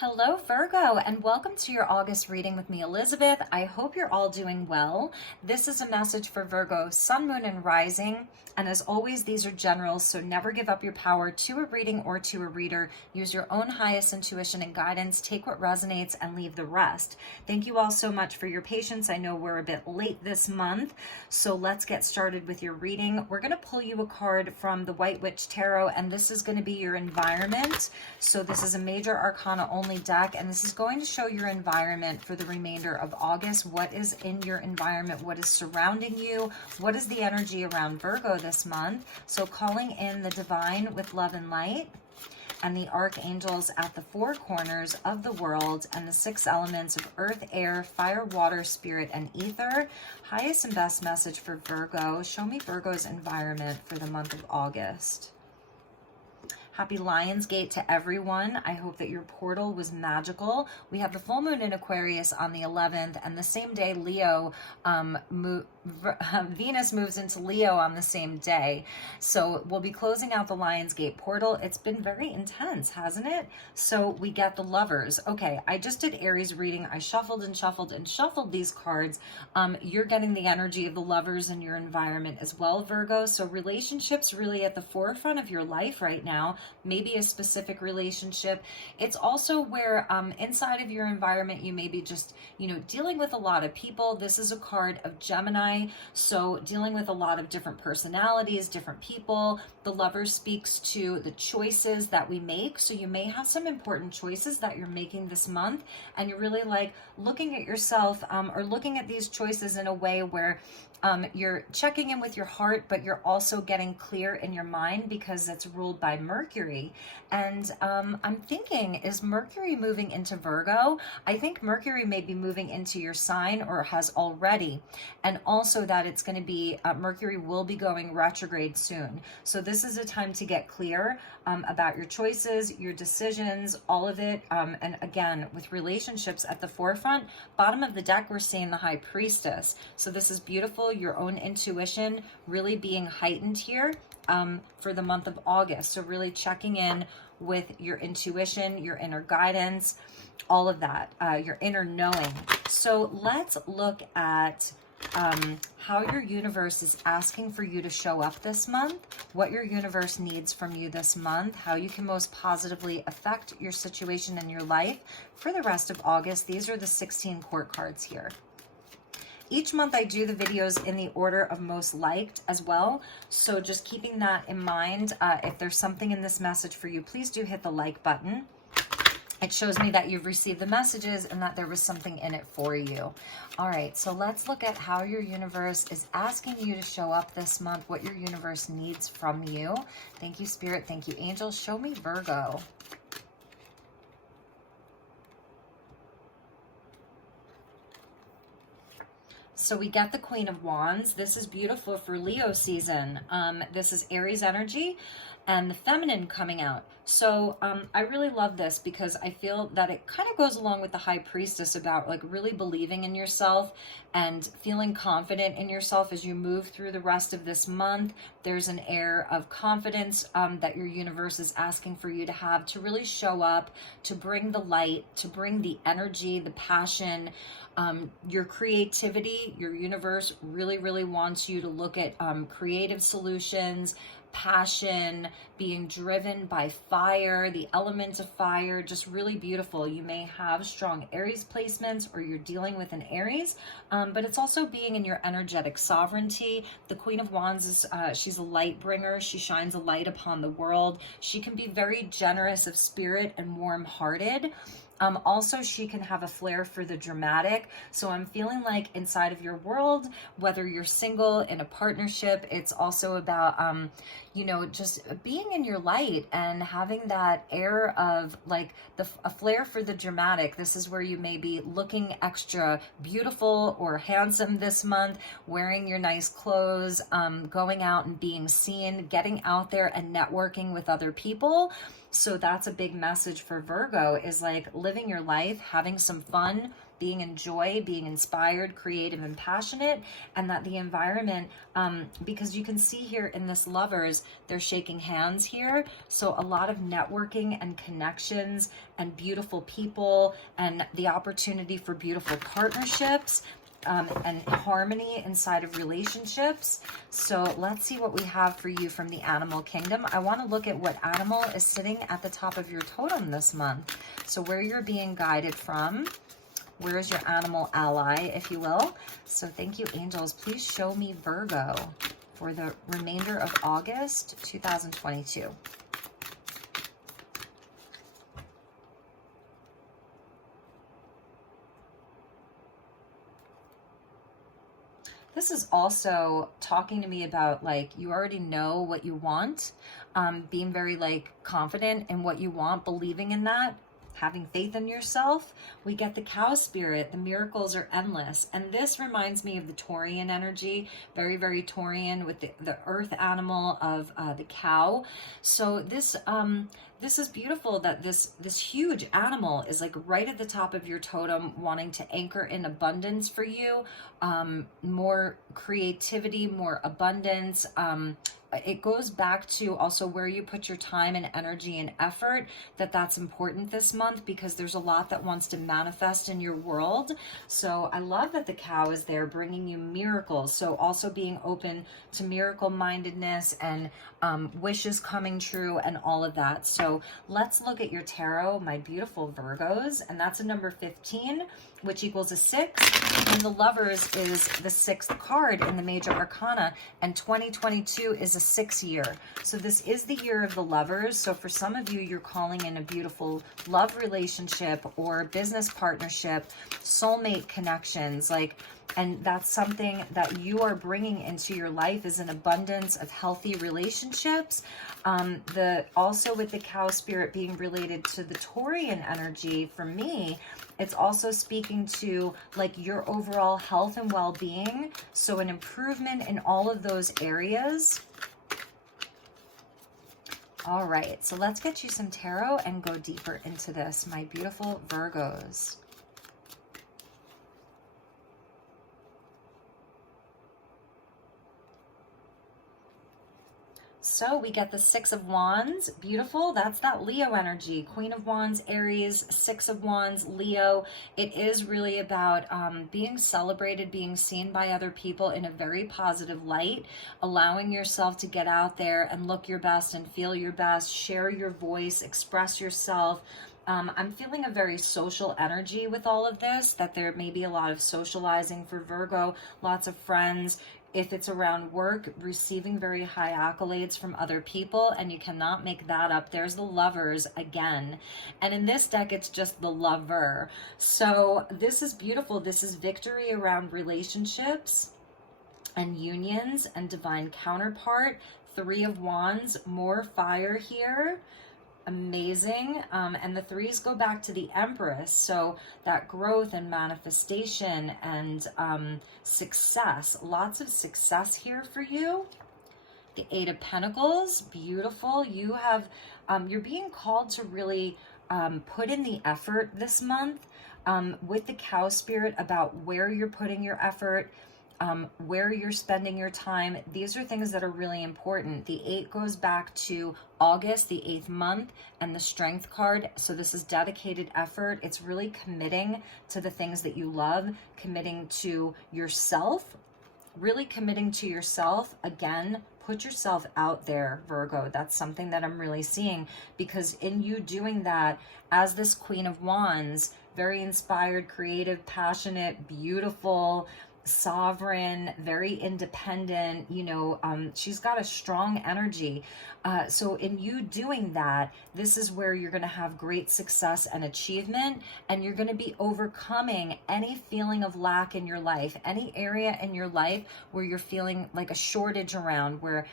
Hello, Virgo, and welcome to your August reading with me, Elizabeth. I hope you're all doing well. This is a message for Virgo, Sun, Moon, and Rising. And as always, these are generals, so never give up your power to a reading or to a reader. Use your own highest intuition and guidance. Take what resonates and leave the rest. Thank you all so much for your patience. I know we're a bit late this month, so let's get started with your reading. We're going to pull you a card from the White Witch Tarot, and this is going to be your environment. So this is a major arcana only deck, and this is going to show your environment for the remainder of August. What is in your environment? What is surrounding you? What is the energy around Virgo this month? So calling in the divine with love and light, and the archangels at the four corners of the world, and the six elements of earth, air, fire, water, spirit, and ether. Highest and best message for Virgo. Show me Virgo's environment for the month of August. Happy Lionsgate to everyone. I hope that your portal was magical. We have the full moon in Aquarius on the 11th, and the same day Venus moves into Leo on the same day. So we'll be closing out the Lionsgate portal. It's been very intense, hasn't it? So we get the Lovers. Okay, I just did Aries reading. I shuffled and shuffled and shuffled these cards. You're getting the energy of the Lovers in your environment as well, Virgo. So relationships really at the forefront of your life right now. Maybe a specific relationship. It's also where inside of your environment, you may be just, dealing with a lot of people. This is a card of Gemini. So dealing with a lot of different personalities, different people. The Lover speaks to the choices that we make. So you may have some important choices that you're making this month, and you're really like looking at yourself or looking at these choices in a way where you're checking in with your heart, but you're also getting clear in your mind because it's ruled by Mercury. And I'm thinking, is Mercury moving into Virgo? I think Mercury may be moving into your sign or has already. And also that it's going to be, Mercury will be going retrograde soon. So this is a time to get clear about your choices, your decisions, all of it. And again, with relationships at the forefront, bottom of the deck, we're seeing the High Priestess. So this is beautiful. Your own intuition really being heightened here for the month of August. So really checking in with your intuition, your inner guidance, all of that, your inner knowing. So let's look at how your universe is asking for you to show up this month, what your universe needs from you this month, how you can most positively affect your situation in your life for the rest of August. These are the 16 court cards here. Each month I do the videos in the order of most liked as well. So just keeping that in mind, if there's something in this message for you, please do hit the like button. It shows me that you've received the messages and that there was something in it for you. All right, so let's look at how your universe is asking you to show up this month, what your universe needs from you. Thank you, Spirit. Thank you, Angels. Show me Virgo. So we get the Queen of Wands. This is beautiful for Leo season. This is Aries energy and the feminine coming out. So I really love this because I feel that it kind of goes along with the High Priestess about like really believing in yourself and feeling confident in yourself as you move through the rest of this month. There's an air of confidence that your universe is asking for you to have, to really show up, to bring the light, to bring the energy, the passion, your creativity. Your universe really wants you to look at creative solutions, passion, being driven by fire, the element of fire, just really beautiful. You may have strong Aries placements or you're dealing with an Aries, but it's also being in your energetic sovereignty. The Queen of Wands is, she's a light bringer. She shines a light upon the world. She can be very generous of spirit and warm-hearted. Also, she can have a flair for the dramatic. So I'm feeling like inside of your world, whether you're single, in a partnership, it's also about, just being in your light and having that air of like a flair for the dramatic. This is where you may be looking extra beautiful or handsome this month, wearing your nice clothes, going out and being seen, getting out there and networking with other people. So that's a big message for Virgo, is like living your life, having some fun, being in joy, being inspired, creative, and passionate, and that the environment, because you can see here in this lovers, they're shaking hands here. So a lot of networking and connections and beautiful people and the opportunity for beautiful partnerships. And harmony inside of relationships. So let's see what we have for you from the animal kingdom. I want to look at what animal is sitting at the top of your totem this month. So where you're being guided from, where is your animal ally, if you will. So thank you, angels. Please show me Virgo for the remainder of August 2022. This is also talking to me about, like, you already know what you want, being very like confident in what you want, believing in that, having faith in yourself. We get the cow spirit. The miracles are endless. And this reminds me of the Taurian energy, very, very Taurian, with the earth animal of the cow. So this is beautiful that this huge animal is like right at the top of your totem, wanting to anchor in abundance for you, more creativity, more abundance. It goes back to also where you put your time and energy and effort, that's important this month, because there's a lot that wants to manifest in your world. So I love that the cow is there bringing you miracles. So also being open to miracle mindedness and wishes coming true and all of that. So let's look at your tarot, my beautiful Virgos, and that's a number 15, which equals a 6, and the lovers is the 6th card in the major arcana, and 2022 is a 6 year. So this is the year of the lovers. So for some of you, you're calling in a beautiful love relationship or business partnership, soulmate connections, and that's something that you are bringing into your life, is an abundance of healthy relationships. Also with the cow spirit being related to the Taurian energy, for me, it's also speaking to like your overall health and well-being. So an improvement in all of those areas. All right, so let's get you some tarot and go deeper into this, my beautiful Virgos. So we get the 6 of Wands, beautiful. That's that Leo energy, Queen of Wands, Aries, 6 of Wands, Leo. It is really about being celebrated, being seen by other people in a very positive light, allowing yourself to get out there and look your best and feel your best, share your voice, express yourself. I'm feeling a very social energy with all of this, that there may be a lot of socializing for Virgo, lots of friends. If it's around work, receiving very high accolades from other people, and you cannot make that up. There's the lovers again. And in this deck, it's just the lover. So this is beautiful. This is victory around relationships and unions and divine counterpart. 3 of Wands, more fire here. Amazing. And the 3s go back to the Empress. So that growth and manifestation and success, lots of success here for you. The 8 of Pentacles, beautiful. You have, you're being called to really put in the effort this month with the cow spirit about where you're putting your effort, where you're spending your time. These are things that are really important. The 8 goes back to August, the 8th month, and the Strength card. So this is dedicated effort. It's really committing to the things that you love, committing to yourself, really committing to yourself. Again, put yourself out there, Virgo. That's something that I'm really seeing, because in you doing that, as this Queen of Wands, very inspired, creative, passionate, beautiful, sovereign, very independent, she's got a strong energy. So in you doing that, this is where you're going to have great success and achievement, and you're going to be overcoming any feeling of lack in your life, any area in your life where you're feeling like a shortage around, where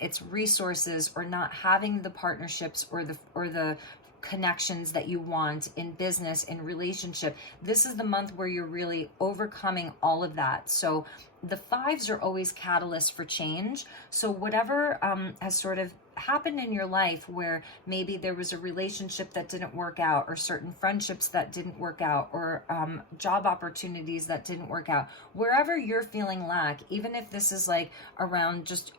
it's resources or not having the partnerships or the connections that you want in business, in relationship. This is the month where you're really overcoming all of that. So the 5s are always catalysts for change. So whatever has sort of happened in your life where maybe there was a relationship that didn't work out, or certain friendships that didn't work out, or job opportunities that didn't work out, wherever you're feeling lack, even if this is like around just,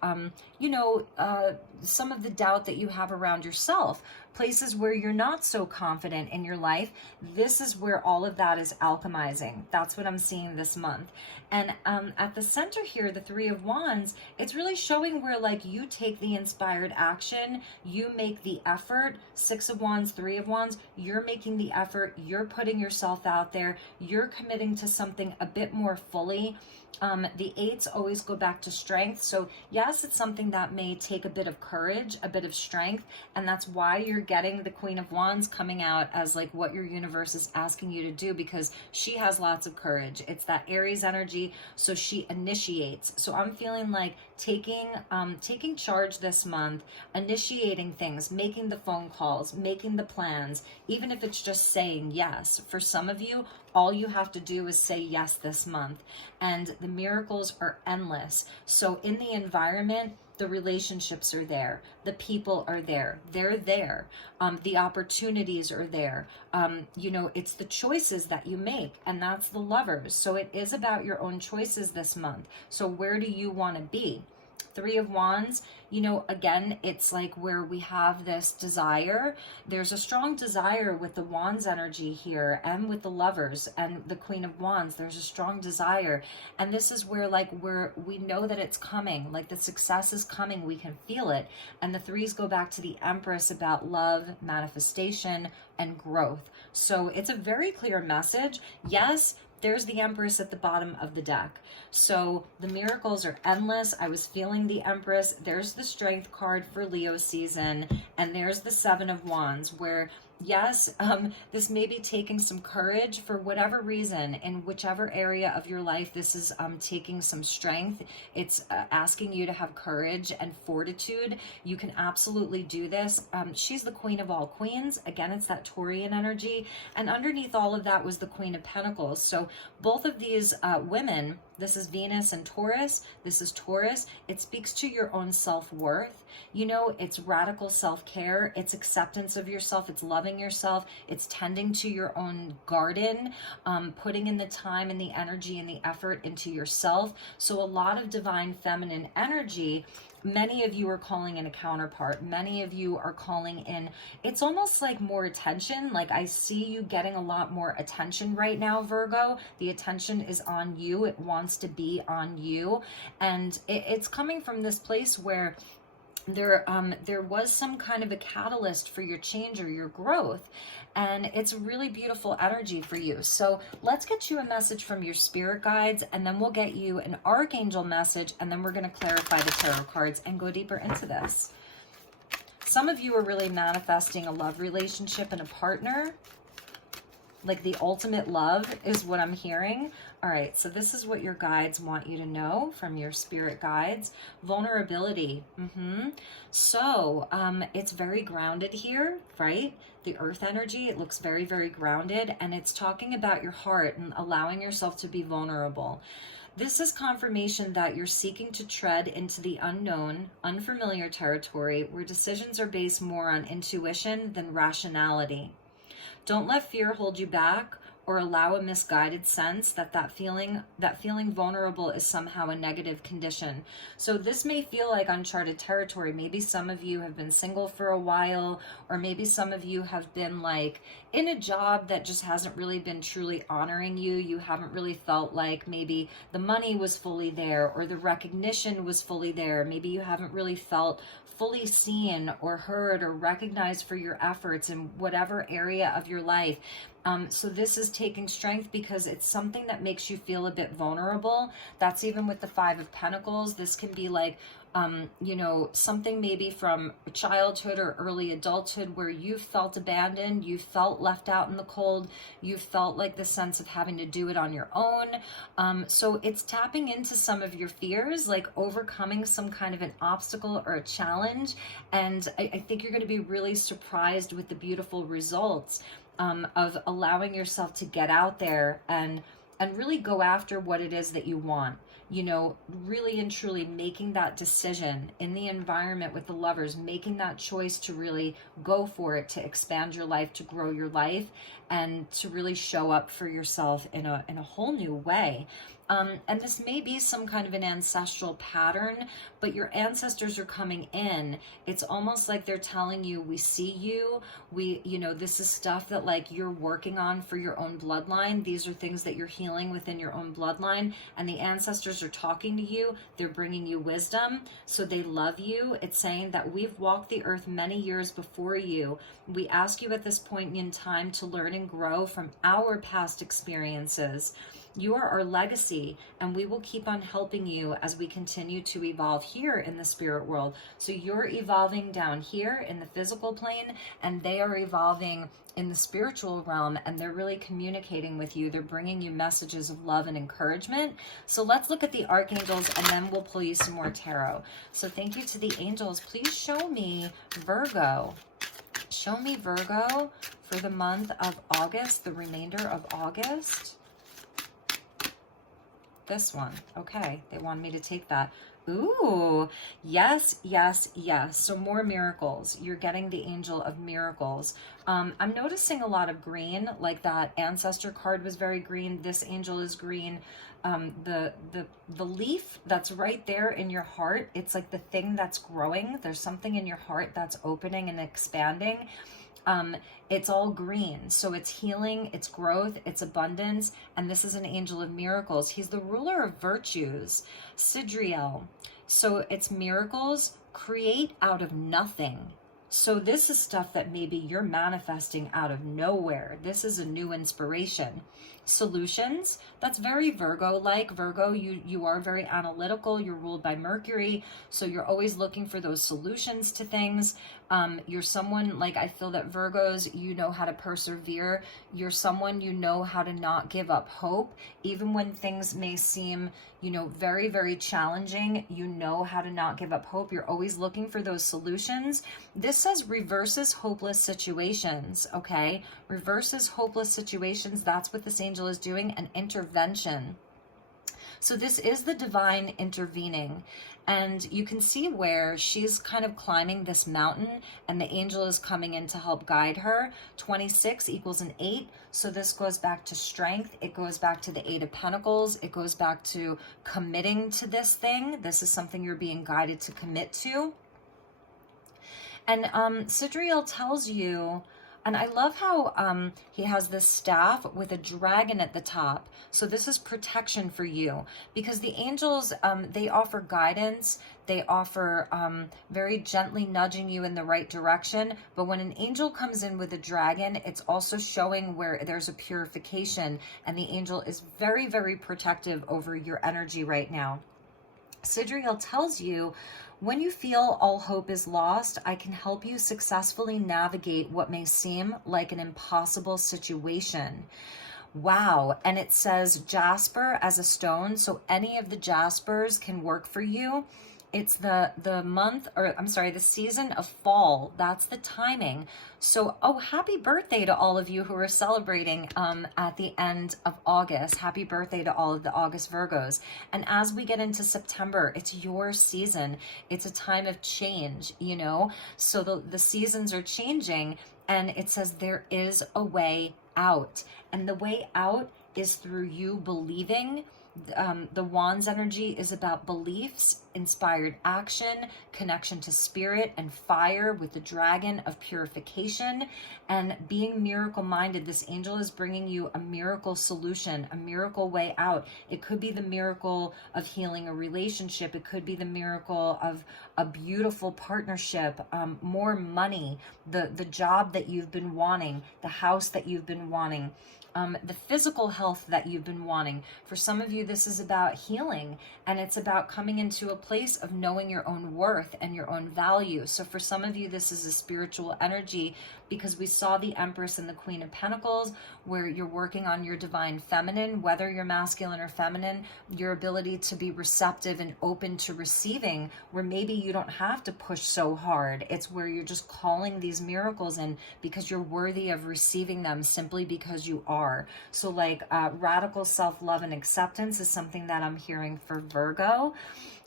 some of the doubt that you have around yourself, places where you're not so confident in your life, this is where all of that is alchemizing. That's what I'm seeing this month. And at the center here, the Three of Wands, it's really showing where like you take the inspired action, you make the effort. Six of Wands, Three of Wands, you're making the effort, you're putting yourself out there, you're committing to something a bit more fully. The eights always go back to strength. So yes, it's something that may take a bit of courage, a bit of strength. And that's why you're getting the Queen of Wands coming out as like what your universe is asking you to do, because she has lots of courage. It's that Aries energy. So she initiates. So I'm feeling like taking charge this month, initiating things, making the phone calls, making the plans, even if it's just saying yes. For some of you, all you have to do is say yes this month, and the miracles are endless. So in the environment, the relationships are there, the people are there, they're there, the opportunities are there. It's the choices that you make, and that's the Lovers. So it is about your own choices this month. So where do you want to be? Three of Wands, again, it's like where we have this desire. There's a strong desire with the Wands energy here, and with the Lovers and the Queen of Wands, there's a strong desire. And this is where we know that it's coming, like the success is coming, we can feel it. And the threes go back to the Empress about love, manifestation, and growth. So it's a very clear message. Yes, there's the Empress at the bottom of the deck. So the miracles are endless. I was feeling the Empress. There's the Strength card for Leo season. And there's the Seven of Wands, where yes, this may be taking some courage for whatever reason, in whichever area of your life this is taking some strength. It's asking you to have courage and fortitude. You can absolutely do this. She's the Queen of all queens. Again, it's that Taurian energy. And underneath all of that was the Queen of Pentacles. So both of these women, this is Venus and Taurus. This is Taurus. It speaks to your own self-worth. It's radical self-care. It's acceptance of yourself. It's loving yourself. It's tending to your own garden, putting in the time and the energy and the effort into yourself. So a lot of divine feminine energy. Many of you are calling in a counterpart. Many of you are calling in, it's almost like more attention. Like I see you getting a lot more attention right now, Virgo. The attention is on you. It wants to be on you. And it's coming from this place where there was some kind of a catalyst for your change or your growth, and it's a really beautiful energy for you. So let's get you a message from your spirit guides, and then we'll get you an archangel message, and then we're going to clarify the tarot cards and go deeper into this. Some of you are really manifesting a love relationship and a partner. Like the ultimate love is what I'm hearing. All right, so this is what your guides want you to know from your spirit guides. Vulnerability. So it's very grounded here, right? The earth energy, it looks very, very grounded, and it's talking about your heart and allowing yourself to be vulnerable. This is confirmation that you're seeking to tread into the unknown, unfamiliar territory where decisions are based more on intuition than rationality. Don't let fear hold you back, or allow a misguided sense that feeling vulnerable is somehow a negative condition. So this may feel like uncharted territory. Maybe some of you have been single for a while, or maybe some of you have been like in a job that just hasn't really been truly honoring you. You haven't really felt like maybe the money was fully there, or the recognition was fully there. Maybe you haven't really felt fully seen or heard or recognized for your efforts in whatever area of your life. So this is taking strength because it's something that makes you feel a bit vulnerable. That's even with the Five of Pentacles. This can be like, something maybe from childhood or early adulthood where you felt abandoned, you felt left out in the cold, you felt like the sense of having to do it on your own. So it's tapping into some of your fears, like overcoming some kind of an obstacle or a challenge. And I think you're going to be really surprised with the beautiful results of allowing yourself to get out there and and really go after what it is that you want. You know, really and truly making that decision in the environment with the lovers, making that choice to really go for it, to expand your life, to grow your life, and to really show up for yourself in a whole new way. And this may be some kind of an ancestral pattern, but your ancestors are coming in. It's almost like they're telling you, we see you, you know, this is stuff that like you're working on for your own bloodline. These are things that you're healing within your own bloodline, and the ancestors are talking to you. They're bringing you wisdom, so they love you. It's saying that we've walked the earth many years before you. We ask you at this point in time to learn and grow from our past experiences. You are our legacy, and we will keep on helping you as we continue to evolve here in the spirit world. So you're evolving down here in the physical plane, and they are evolving in the spiritual realm, and they're really communicating with you. They're bringing you messages of love and encouragement. So let's look at the archangels, and then we'll pull you some more tarot. So thank you to the angels. Please show me Virgo. Show me Virgo for the month of August, the remainder of August. This one. Okay, they want me to take that. Ooh, yes, yes, yes. So more miracles. You're getting the angel of miracles. I'm noticing a lot of green, like that ancestor card was very green. This angel is green. The leaf that's right there in your heart, it's like the thing that's growing. There's something in your heart that's opening and expanding. It's all green. So it's healing, it's growth, it's abundance. And this is an angel of miracles. He's the ruler of virtues, Sidriel. So it's miracles, create out of nothing. So this is stuff that maybe you're manifesting out of nowhere. This is a new inspiration. Solutions, that's very Virgo-like. Virgo, you are very analytical. You're ruled by Mercury, so you're always looking for those solutions to things. You're someone, like, I feel that Virgos, you know how to persevere. You're someone, you know how to not give up hope, even when things may seem, you know, very, very challenging. You know how to not give up hope. You're always looking for those solutions. This says reverses hopeless situations, okay? Reverses hopeless situations. That's what this angel is doing, an intervention. So this is the divine intervening. And you can see where she's kind of climbing this mountain, and the angel is coming in to help guide her. 26 equals an 8. So this goes back to strength. It goes back to the 8 of Pentacles. It goes back to committing to this thing. This is something you're being guided to commit to. And Sidriel tells you, and I love how he has this staff with a dragon at the top. So this is protection for you, because the angels, they offer guidance. They offer very gently nudging you in the right direction. But when an angel comes in with a dragon, it's also showing where there's a purification. And the angel is very, very protective over your energy right now. Sidriel tells you, when you feel all hope is lost, I can help you successfully navigate what may seem like an impossible situation. Wow. And it says jasper as a stone. So any of the jaspers can work for you. It's the month, or I'm sorry, the season of fall. That's the timing. So, oh, happy birthday to all of you who are celebrating at the end of August. Happy birthday to all of the August Virgos. And as we get into September, it's your season. It's a time of change, you know? So the seasons are changing, and it says there is a way out. And the way out is through you believing. The Wand's energy is about beliefs, inspired action, connection to spirit, and fire with the dragon of purification, and being miracle minded. This angel is bringing you a miracle solution, a miracle way out. It could be the miracle of healing a relationship. It could be the miracle of a beautiful partnership, more money, the job that you've been wanting, the house that you've been wanting. The physical health that you've been wanting. For some of you, you, this is about healing, and it's about coming into a place of knowing your own worth and your own value. So for some of you, this is a spiritual energy, because we saw the Empress and the Queen of Pentacles, where you're working on your divine feminine, whether you're masculine or feminine, your ability to be receptive and open to receiving, where maybe you don't have to push so hard. It's where you're just calling these miracles in because you're worthy of receiving them, simply because you are. So like radical self-love and acceptance is something that I'm hearing for Virgo.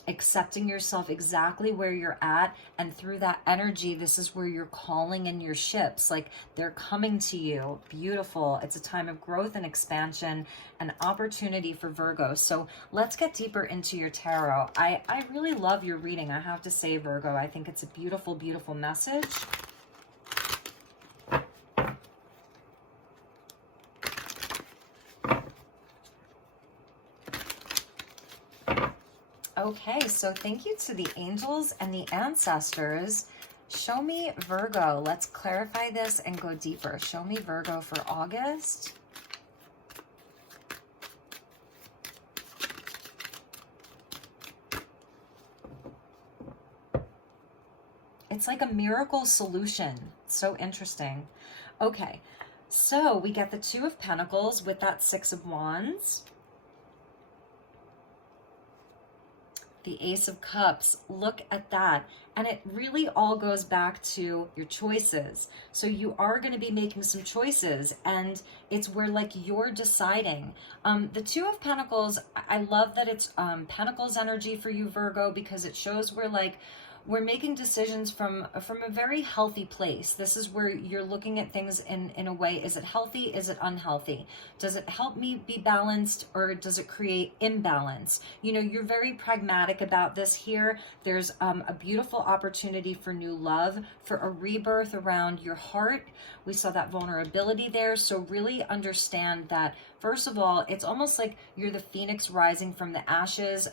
Accepting yourself exactly where you're at, and through that energy, this is where you're calling in your ships, like they're coming to you. Beautiful. It's a time of growth and expansion and opportunity for Virgo. So let's get deeper into your tarot. I really love your reading, I have to say, Virgo. I think it's a beautiful, beautiful message. Okay, so thank you to the angels and the ancestors. Show me Virgo. Let's clarify this and go deeper. Show me Virgo for August. It's like a miracle solution. So interesting. Okay, so we get the Two of Pentacles with that Six of Wands. The Ace of Cups, look at that. And it really all goes back to your choices. So you are going to be making some choices, and it's where like you're deciding. The Two of Pentacles, I love that it's Pentacles energy for you, Virgo, because it shows where like we're making decisions from a very healthy place. This is where you're looking at things in a way, is it healthy? Is it unhealthy? Does it help me be balanced, or does it create imbalance? You know, you're very pragmatic about this here. There's a beautiful opportunity for new love, for a rebirth around your heart. We saw that vulnerability there. So really understand that, first of all, it's almost like you're the phoenix rising from the ashes.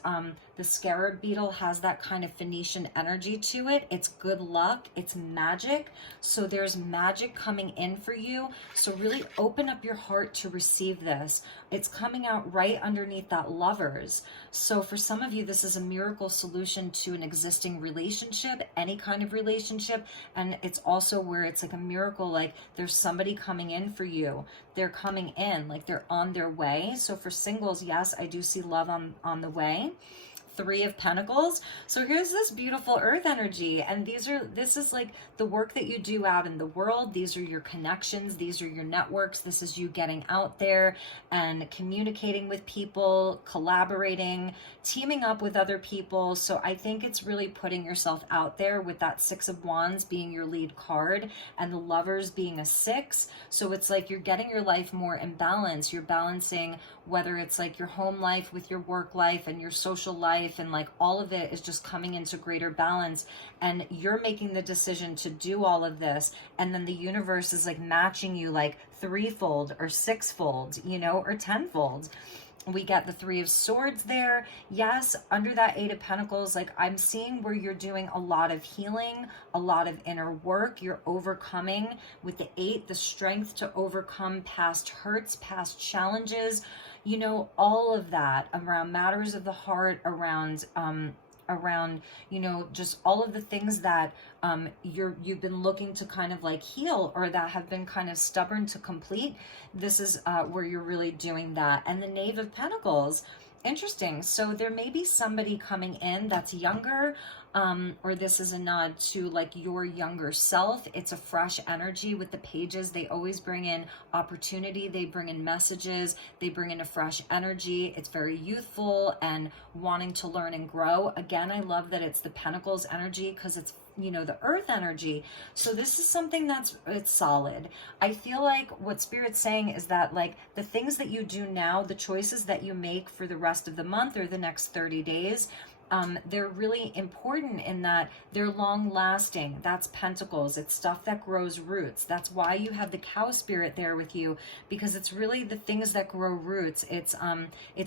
The scarab beetle has that kind of Phoenician energy to it. It's good luck. It's magic. So there's magic coming in for you. So really open up your heart to receive this. It's coming out right underneath that Lovers. So for some of you, this is a miracle solution to an existing relationship, any kind of relationship. And it's also where it's like a miracle, like there's somebody coming in for you. They're coming in, like they're on their way. So for singles, yes, I do see love on the way. Three of Pentacles. So here's this beautiful earth energy, and this is like the work that you do out in the world. These are your connections, these are your networks. This is you getting out there and communicating with people, collaborating, teaming up with other people. So I think it's really putting yourself out there, with that Six of Wands being your lead card and the Lovers being a 6. So it's like you're getting your life more in balance. You're balancing, whether it's like your home life with your work life and your social life, and like all of it is just coming into greater balance, and you're making the decision to do all of this, and then the universe is like matching you like threefold or sixfold, you know, or tenfold. We get the Three of Swords there. Yes, under that Eight of Pentacles, like I'm seeing where you're doing a lot of healing, a lot of inner work. You're overcoming with the 8, the strength to overcome past hurts, past challenges, you know, all of that around matters of the heart, around you know, just all of the things that you've been looking to kind of like heal, or that have been kind of stubborn to complete. This is where you're really doing that. And the Knave of Pentacles, interesting. So there may be somebody coming in that's younger, or this is a nod to like your younger self. It's a fresh energy with the pages. They always bring in opportunity. They bring in messages. They bring in a fresh energy. It's very youthful and wanting to learn and grow. Again, I love that it's the Pentacles energy, because it's, you know, the earth energy. So this is something it's solid. I feel like what Spirit's saying is that like the things that you do now, the choices that you make for the rest of the month or the next 30 days, they're really important in that they're long lasting. That's Pentacles. It's stuff that grows roots. That's why you have the cow spirit there with you, because it's really the things that grow roots. It's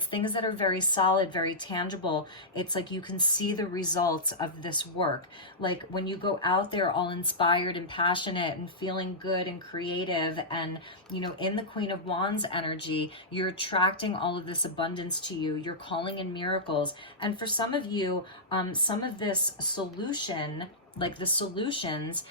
things that are very solid, very tangible. It's like you can see the results of this work. Like when you go out there all inspired and passionate and feeling good and creative, and you know, in the Queen of Wands energy, you're attracting all of this abundance to you. You're calling in miracles. And for some of you, some of this solution, like the solutions,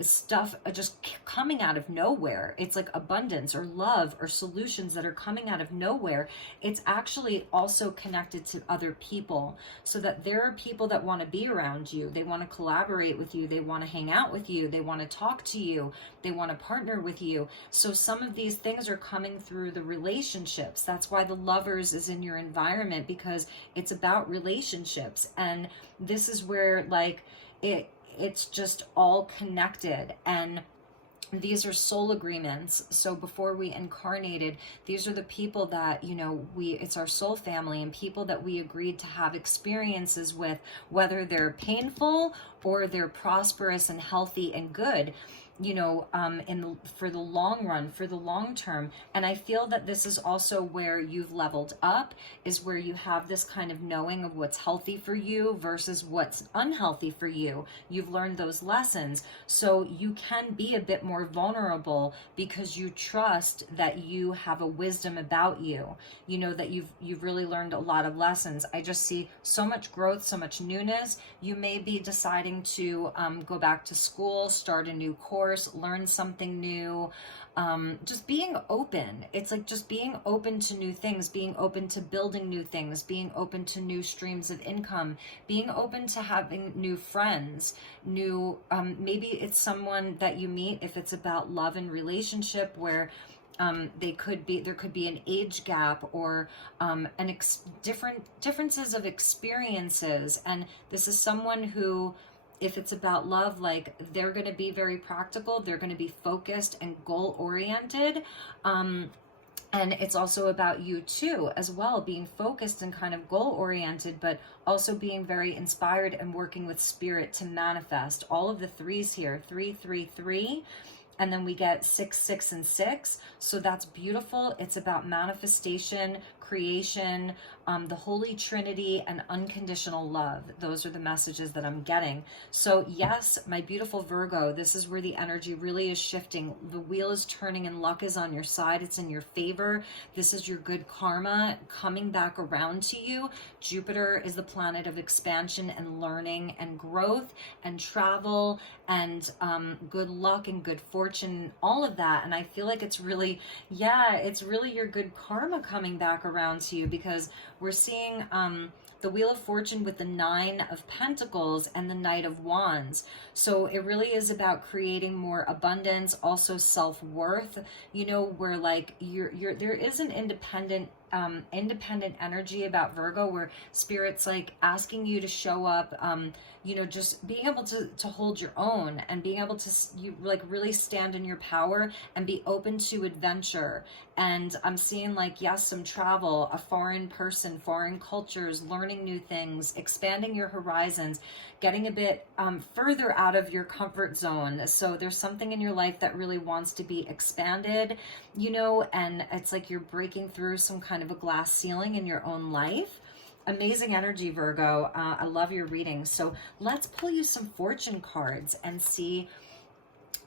stuff just coming out of nowhere. It's like abundance or love or solutions that are coming out of nowhere. It's actually also connected to other people, so that there are people that want to be around you. They want to collaborate with you. They want to hang out with you. They want to talk to you. They want to partner with you. So some of these things are coming through the relationships. That's why the Lovers is in your environment, because it's about relationships. And this is where like it's just all connected, and these are soul agreements. So before we incarnated, these are the people that, you know, it's our soul family, and people that we agreed to have experiences with, whether they're painful or they're prosperous and healthy and good, you know, for the long run, for the long term. And I feel that this is also where you've leveled up, is where you have this kind of knowing of what's healthy for you versus what's unhealthy for you. You've learned those lessons, so you can be a bit more vulnerable because you trust that you have a wisdom about you. You know that you've really learned a lot of lessons. I just see so much growth, so much newness. You may be deciding to go back to school, start a new course, learn something new, just being open. It's like just being open to new things, being open to building new things, being open to new streams of income, being open to having new friends, new, maybe it's someone that you meet, if it's about love and relationship, where there could be an age gap, or differences of experiences. And this is someone who, if it's about love, like they're going to be very practical, they're going to be focused and goal oriented. And it's also about you too, as well, being focused and kind of goal oriented, but also being very inspired and working with spirit to manifest. All of the threes here, 3, 3, 3. And then we get 6, 6, and 6. So that's beautiful. It's about manifestation, creation, the Holy Trinity, and unconditional love. Those are the messages that I'm getting. So yes, my beautiful Virgo, this is where the energy really is shifting. The wheel is turning and luck is on your side. It's in your favor. This is your good karma coming back around to you. Jupiter is the planet of expansion and learning and growth and travel and good luck and good fortune, all of that. And I feel like it's really, it's really your good karma coming back around to you, because we're seeing the Wheel of Fortune with the 9 of Pentacles and the Knight of Wands. So it really is about creating more abundance, also self-worth, you know, where like there is an independent energy about Virgo, where spirit's like asking you to show up, you know, just being able to hold your own, and being able to like really stand in your power and be open to adventure. And I'm seeing like, yes, some travel, a foreign person, foreign cultures, learning new things, expanding your horizons, getting a bit further out of your comfort zone. So there's something in your life that really wants to be expanded, you know, and it's like you're breaking through some kind of a glass ceiling in your own life. Amazing energy, Virgo. I love your reading. So let's pull you some fortune cards and see,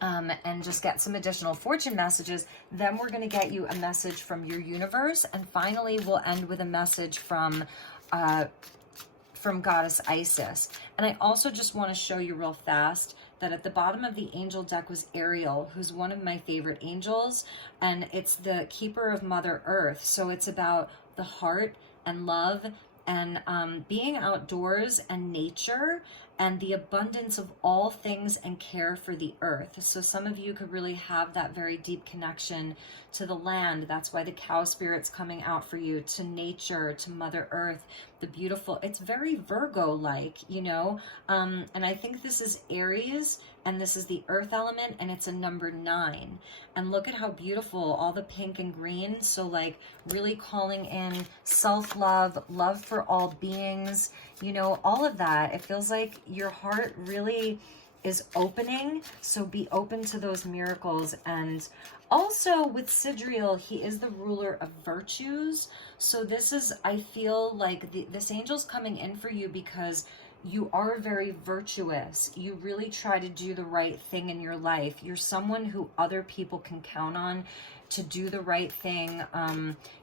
and just get some additional fortune messages. Then we're going to get you a message from your universe. And finally, we'll end with a message from Goddess Isis. And I also just want to show you real fast that at the bottom of the angel deck was Ariel, who's one of my favorite angels. And it's the keeper of Mother Earth. So it's about the heart and love and being outdoors and nature and the abundance of all things and care for the earth. So some of you could really have that very deep connection to the land. That's why the cow spirit's coming out for you, to nature, to Mother Earth, the beautiful. It's very Virgo-like, you know, and I think this is Aries, and this is the earth element, and it's a number 9. And look at how beautiful, all the pink and green. So like really calling in self-love, love for all beings, you know, all of that. It feels like your heart really is opening. So be open to those miracles. And also with Sidriel, he is the ruler of virtues. So this is, I feel like this angel's coming in for you because you are very virtuous. You really try to do the right thing in your life. You're someone who other people can count on to do the right thing,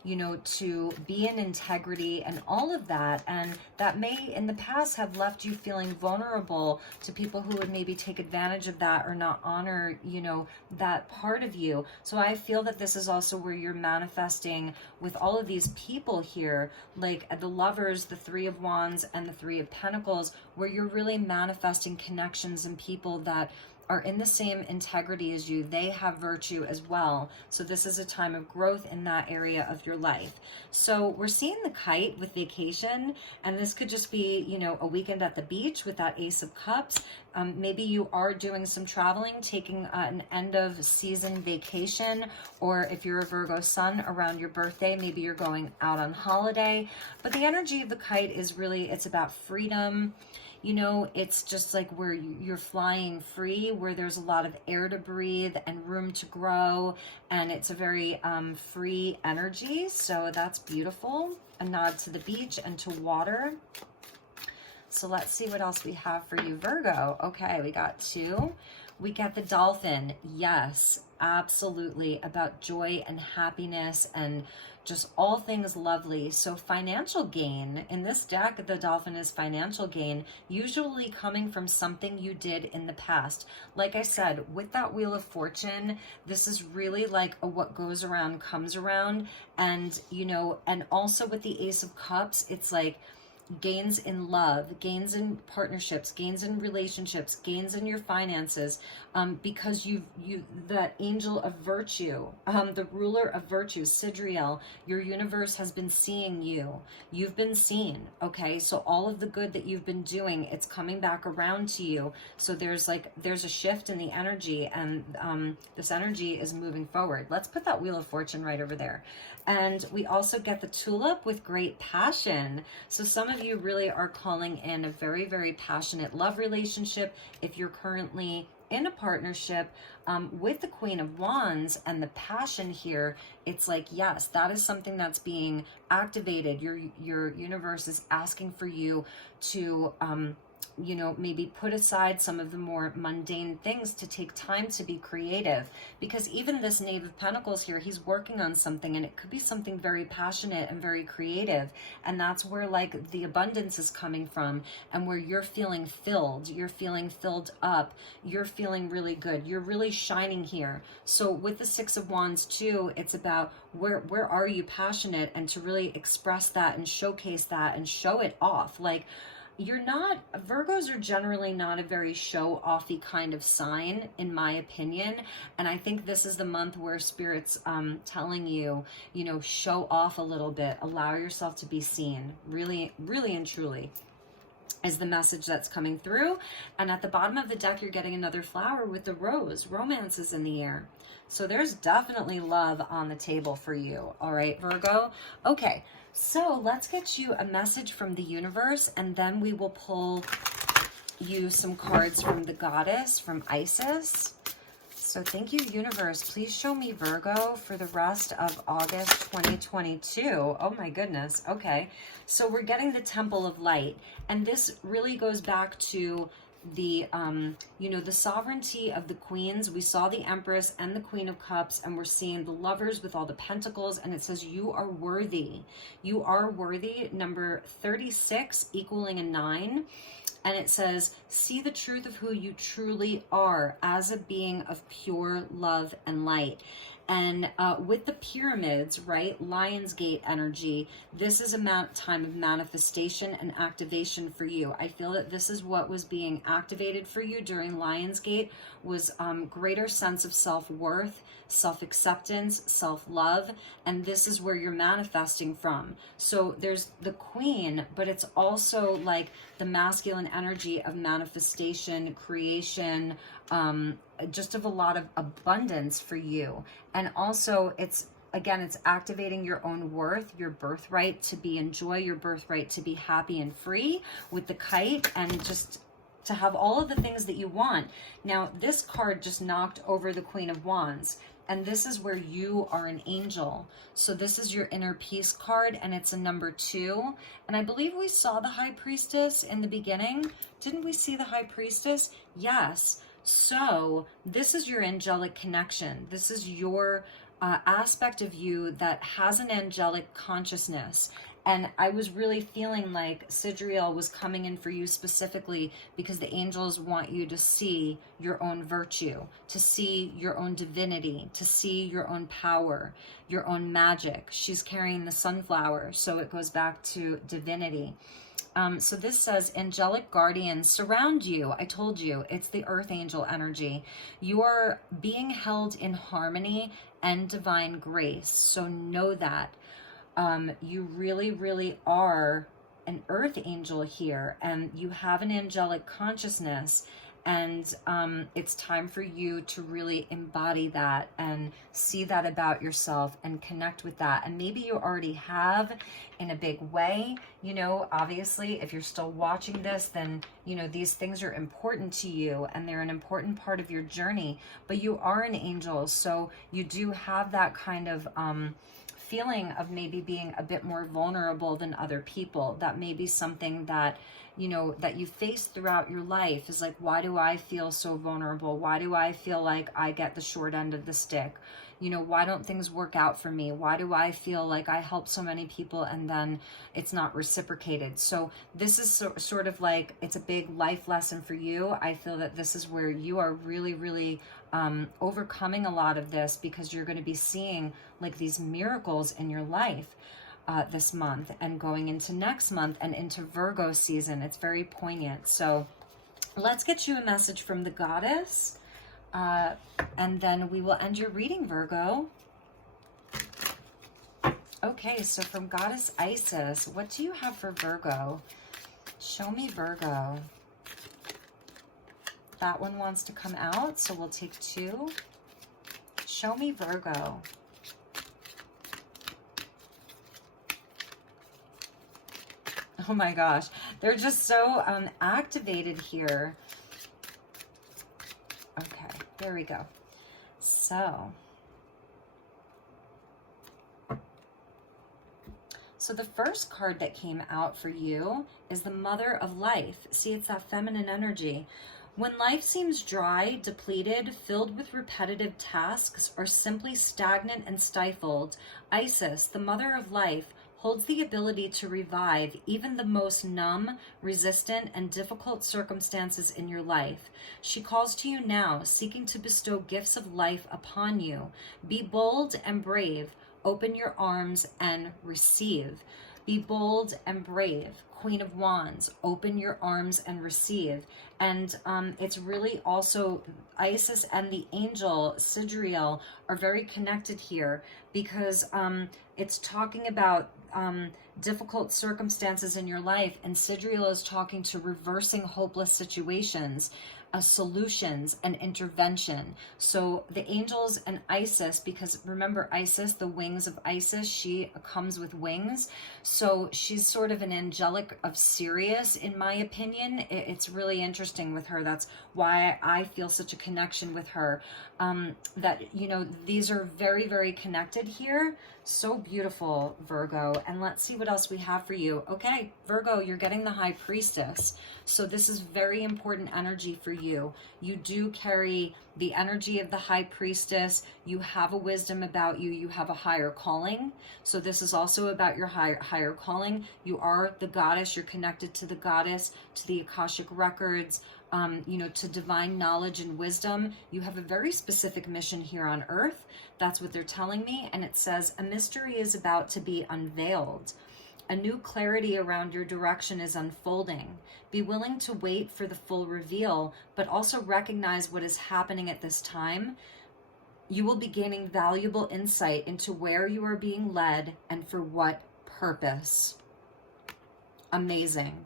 you know, to be in integrity and all of that. And that may in the past have left you feeling vulnerable to people who would maybe take advantage of that or not honor, you know, that part of you. So I feel that this is also where you're manifesting with all of these people here, like the Lovers, the Three of Wands, and the Three of Pentacles, where you're really manifesting connections and people that are in the same integrity as you. They have virtue as well. So this is a time of growth in that area of your life. So we're seeing the Kite with vacation, and this could just be, you know, a weekend at the beach with that Ace of Cups. Maybe you are doing some traveling, taking an end of season vacation, or if you're a Virgo sun, around your birthday, maybe you're going out on holiday. But the energy of the Kite is really, it's about freedom. You know, it's just like where you're flying free, where there's a lot of air to breathe and room to grow. And it's a very free energy. So that's beautiful. A nod to the beach and to water. So let's see what else we have for you, Virgo. Okay, we got 2. We get the Dolphin. Yes, absolutely. About joy and happiness and just all things lovely. So financial gain. In this deck, the Dolphin is financial gain, usually coming from something you did in the past. Like I said, with that Wheel of Fortune, this is really like a what goes around comes around. And, you know, and also with the Ace of Cups, it's like gains in love, gains in partnerships, gains in relationships, gains in your finances, because the angel of virtue, the ruler of virtue, Sidriel, your universe has been seeing you. You've been seen, okay? So all of the good that you've been doing, it's coming back around to you. So there's a shift in the energy, and this energy is moving forward. Let's put that Wheel of Fortune right over there. And we also get the Tulip with great passion. So some of you really are calling in a very, very passionate love relationship. If you're currently in a partnership with the Queen of Wands and the passion here, it's like, yes, that is something that's being activated. Your universe is asking for you to you know, maybe put aside some of the more mundane things to take time to be creative. Because even this Knave of Pentacles here, he's working on something, and it could be something very passionate and very creative. And that's where like the abundance is coming from, and where you're feeling filled, you're feeling filled up, you're feeling really good, you're really shining here. So with the Six of Wands too, it's about where are you passionate, and to really express that and showcase that and show it off. Like, you're not, Virgos are generally not a very show-offy kind of sign, in my opinion. And I think this is the month where Spirit's telling you, you know, show off a little bit, allow yourself to be seen, really, really and truly, is the message that's coming through. And at the bottom of the deck, you're getting another flower with the rose. Romance is in the air. So there's definitely love on the table for you. All right, Virgo. Okay, so let's get you a message from the universe, and then we will pull you some cards from the goddess, from Isis. So thank you, universe. Please show me Virgo for the rest of August 2022. Oh my goodness. Okay. So we're getting the Temple of Light, and this really goes back to the you know, the sovereignty of the queens. We saw the Empress and the Queen of Cups, and we're seeing the Lovers with all the pentacles, and it says you are worthy. You are worthy. Number 36 equaling a 9. And it says, see the truth of who you truly are as a being of pure love and light. And with the pyramids, right, Lionsgate energy, this is a time of manifestation and activation for you. I feel that this is what was being activated for you during Lionsgate, was greater sense of self-worth, self-acceptance, self-love, and this is where you're manifesting from. So there's the Queen, but it's also like the masculine energy of manifestation, creation, just of a lot of abundance for you. And also it's, again, it's activating your own worth, your birthright to be in joy, your birthright to be happy and free with the kite, and just to have all of the things that you want. Now, this card just knocked over the Queen of Wands, and this is where you are an angel. So this is your inner peace card, and it's a number 2. And I believe we saw the High Priestess in the beginning. Didn't we see the High Priestess? Yes. So this is your angelic connection. This is your aspect of you that has an angelic consciousness. And I was really feeling like Sidriel was coming in for you specifically because the angels want you to see your own virtue, to see your own divinity, to see your own power, your own magic. She's carrying the sunflower, so it goes back to divinity. So this says, angelic guardians surround you. I told you, it's the earth angel energy. You are being held in harmony and divine grace. So know that. You really, really are an earth angel here, and you have an angelic consciousness, and it's time for you to really embody that and see that about yourself and connect with that. And maybe you already have in a big way, you know, obviously if you're still watching this, then you know these things are important to you and they're an important part of your journey. But you are an angel, so you do have that kind of feeling of maybe being a bit more vulnerable than other people. That may be something that, you know, that you face throughout your life, is like, why do I feel so vulnerable? Why do I feel like I get the short end of the stick? You know, why don't things work out for me? Why do I feel like I help so many people and then it's not reciprocated? So this is sort of like, it's a big life lesson for you. I feel that this is where you are really, really overcoming a lot of this, because you're going to be seeing like these miracles in your life this month and going into next month and into Virgo season. It's very poignant. So let's get you a message from the goddess. And then we will end your reading, Virgo. Okay, so from Goddess Isis, what do you have for Virgo? Show me Virgo. That one wants to come out, so we'll take 2. Show me Virgo. Oh my gosh, they're just so activated here. Okay, there we go. So the first card that came out for you is the Mother of Life. See, it's that feminine energy. When life seems dry, depleted, filled with repetitive tasks, or simply stagnant and stifled, Isis, the Mother of Life, holds the ability to revive even the most numb, resistant, and difficult circumstances in your life. She calls to you now, seeking to bestow gifts of life upon you. Be bold and brave. Open your arms and receive. Be bold and brave. Queen of Wands, open your arms and receive. And it's really also Isis and the angel Sidriel are very connected here, because it's talking about difficult circumstances in your life, and Sidriel is talking to reversing hopeless situations, solutions and intervention. So the angels and Isis, because remember Isis, the wings of Isis, she comes with wings. So she's sort of an angelic of Sirius, in my opinion. It's really interesting with her. That's why I feel such a connection with her. That, you know, these are very, very connected here. So beautiful, Virgo. And let's see what else we have for you. Okay, Virgo, you're getting the High Priestess. So this is very important energy for you. You do carry the energy of the High Priestess. You have a wisdom about you. You have a higher calling. So this is also about your higher calling. You are the goddess goddess, you're connected to the goddess, to the Akashic records, you know, to divine knowledge and wisdom. You have a very specific mission here on earth. That's what they're telling me. And it says a mystery is about to be unveiled. A new clarity around your direction is unfolding. Be willing to wait for the full reveal, but also recognize what is happening at this time. You will be gaining valuable insight into where you are being led and for what purpose. Amazing.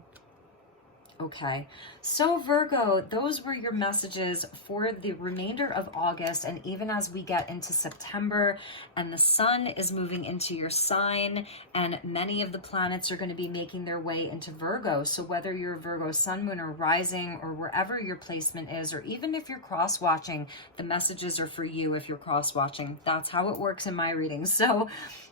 Okay, so Virgo, those were your messages for the remainder of August, and even as we get into September and the sun is moving into your sign, and many of the planets are going to be making their way into Virgo. So whether you're a Virgo sun, moon, or rising, or wherever your placement is, or even if you're cross-watching, the messages are for you if you're cross-watching. That's how it works in my readings. So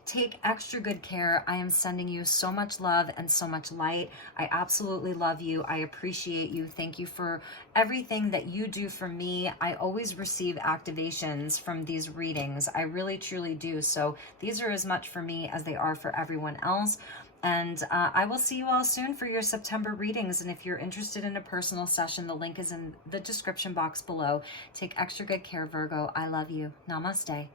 take extra good care. I am sending you so much love and so much light. I absolutely love you. I appreciate you. Thank you for everything that you do for me. I always receive activations from these readings. I really, truly do. So these are as much for me as they are for everyone else. And I will see you all soon for your September readings. And if you're interested in a personal session, the link is in the description box below. Take extra good care, Virgo. I love you. Namaste.